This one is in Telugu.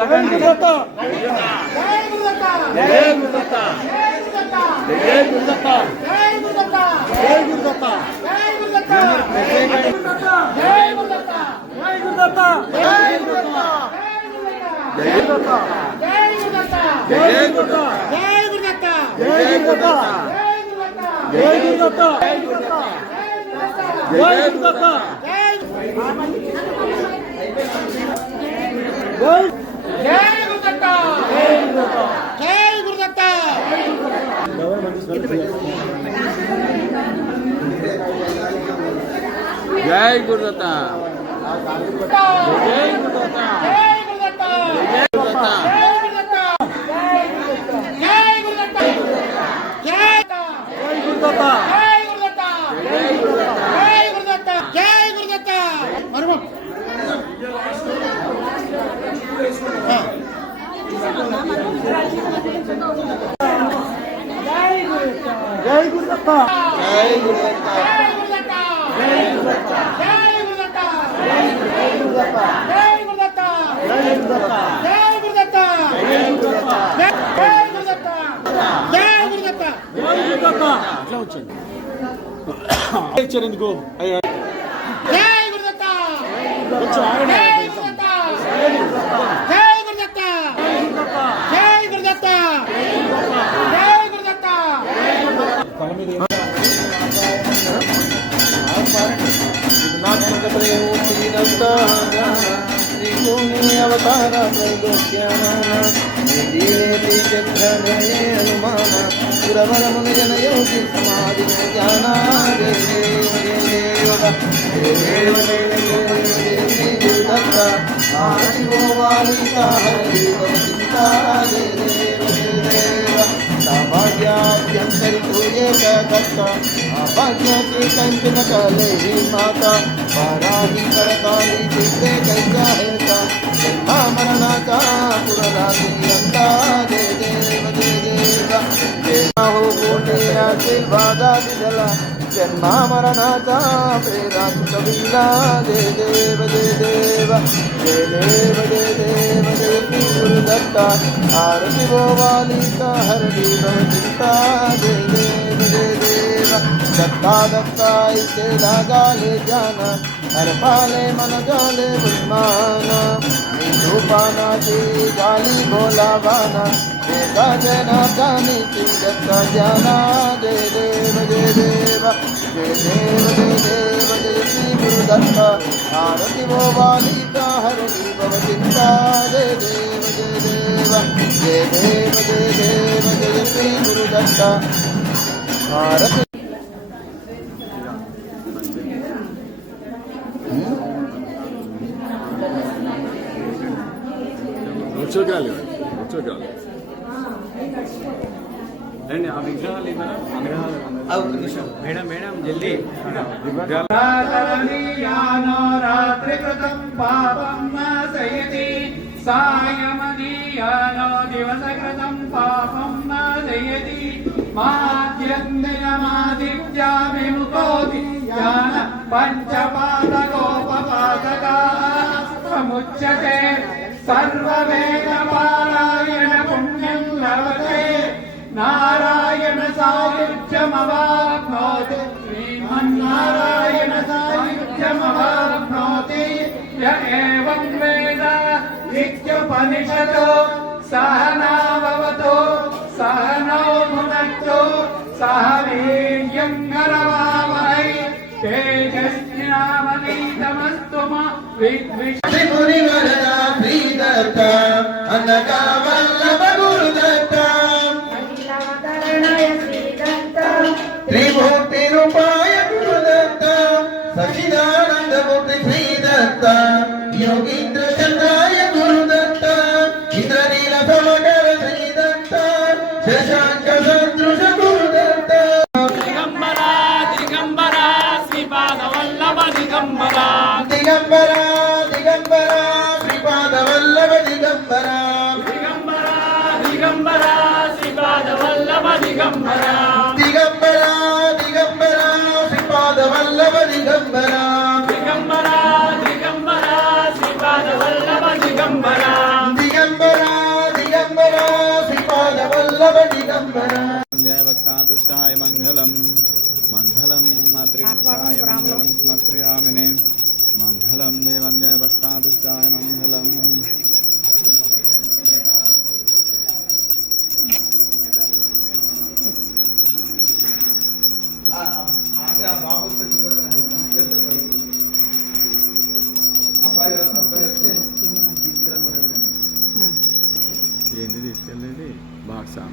जय गुरुदत्ता, जय गुरुदत्ता, जय गुरुदत्ता, जय गुरुदत्ता, जय गुरुदत्ता, जय गुरुदत्ता, जय गुरुदत्ता, जय गुरुदत्ता, जय गुरुदत्ता। जय गुरुदत्ता, जय गुरुदत्ता, जय गुरुदत्ता, जय गुरुदत्ता, जय गुरुदत्ता, जय गुरुदत्ता, जय गुरुदत्ता, जय गुरुदत्ता, जय गुरुदत्ता, जय गुरुदत्ता, जय गुरुदत्ता, जय गुरुदत्ता। ఇట్లా వచ్చండి ఇచ్చారు ఎందుకు జై గురుదత్తా, కొంచెం ఆగండి. జై గురుదత్తా, జై గురుదత్తా, జై గురుదత్తా, జై గురుదత్తా, జై గురుదత్తా। अवतार हनुमान पुरवर मुन जन योगी समाधि ज्ञाना देव दत्ता आशिवो वालिका हरि चिंता भाग्याभ्यंतरितो एक दत्ता भाग्य के कंचन कले ही माता पाराही करताली जिसे कैसा हेता जन्मा मरणाचा पुरनाती अंता दे देव दे देवा देवा हो कोटे आशीर्वादा दिला जन्मा मरणाचा प्रेरा कबीला दे देव दे देवा दे देव दे देव दे गुरुदत्ता आरती वो वालिका हरदी भव चिंता दे देव दे देवा दत्ता दत्ता इसे राजा ले जाना हर पाले मन जाले बुलमाना रूपाना जी गाली बोलावाना देखा जना जानी ची दत्ता जाना दे देव दे देवा दे देव दे देव दे श्री गुरुदत्ता आरती वो वालिका हरदी भव चिंता दे देव दे देवा दे देव दे देव दे श्री गुरुदत्ता आरती వచ్చోగాలి రండి ఆ విగ్రహాలు మేడం మేడం జల్దీ రాత్రికృతం పాపం నాశయతి సాయమదీయానో దివసకృతం పాపం నాశయతి మాద్యందినమాదిత్యా విముఖోతి జ్ఞాన పంచపాదకోపపాదకాముచ్యతే सर्ववेदपारायण पुण्यं लभते नारायण सायुज्यमवाप्नोति श्रीमन्नारायण सायुज्यमवाप्नोति य एवं वेद नित्योपनिषदो सहना भवतु सहनौ भुनक्तु सह वीर्यं करवावहै तेजस्विनावधीतमस्तु త్రిపురి వరద శ్రీదత్త అన్నక వల్లభ గురుదత్త త్రిమూర్తి రూపాయ గురుదత్త సచిదానందమూర్తి శ్రీదత్త యోగీంద్ర చంద్రాయ గురుదత్త ఇంద్రనీల సమకర శ్రీదత్త శశాంక సదృశ గురుదత్త దిగంబరా దిగంబరా శ్రీపాద వల్లభ దిగంబరా దిగంబరా దిగంబరా శ్రీపాద వల్లభ దిగంబరా దిగంబరా దిగంబరా శ్రీపాద వల్లభ దిగంబరా దిగంబరా దిగంబరా శ్రీపాద వల్లభ దిగంబరా దిగంబరా దిగంబరా శ్రీపాద వల్లభ దిగంబరా దిగంబరా దిగంబరా శ్రీపాద వల్లభ దిగంబరా जय भक्तातुष्टाय मंगलम मंगलम मातृभक्ताय मंगलम स्मत्र्यामिने मंगलम देवं जय भक्तातुष्टाय मंगलम ఏంది తీసుకెళ్ళేది బాక్సా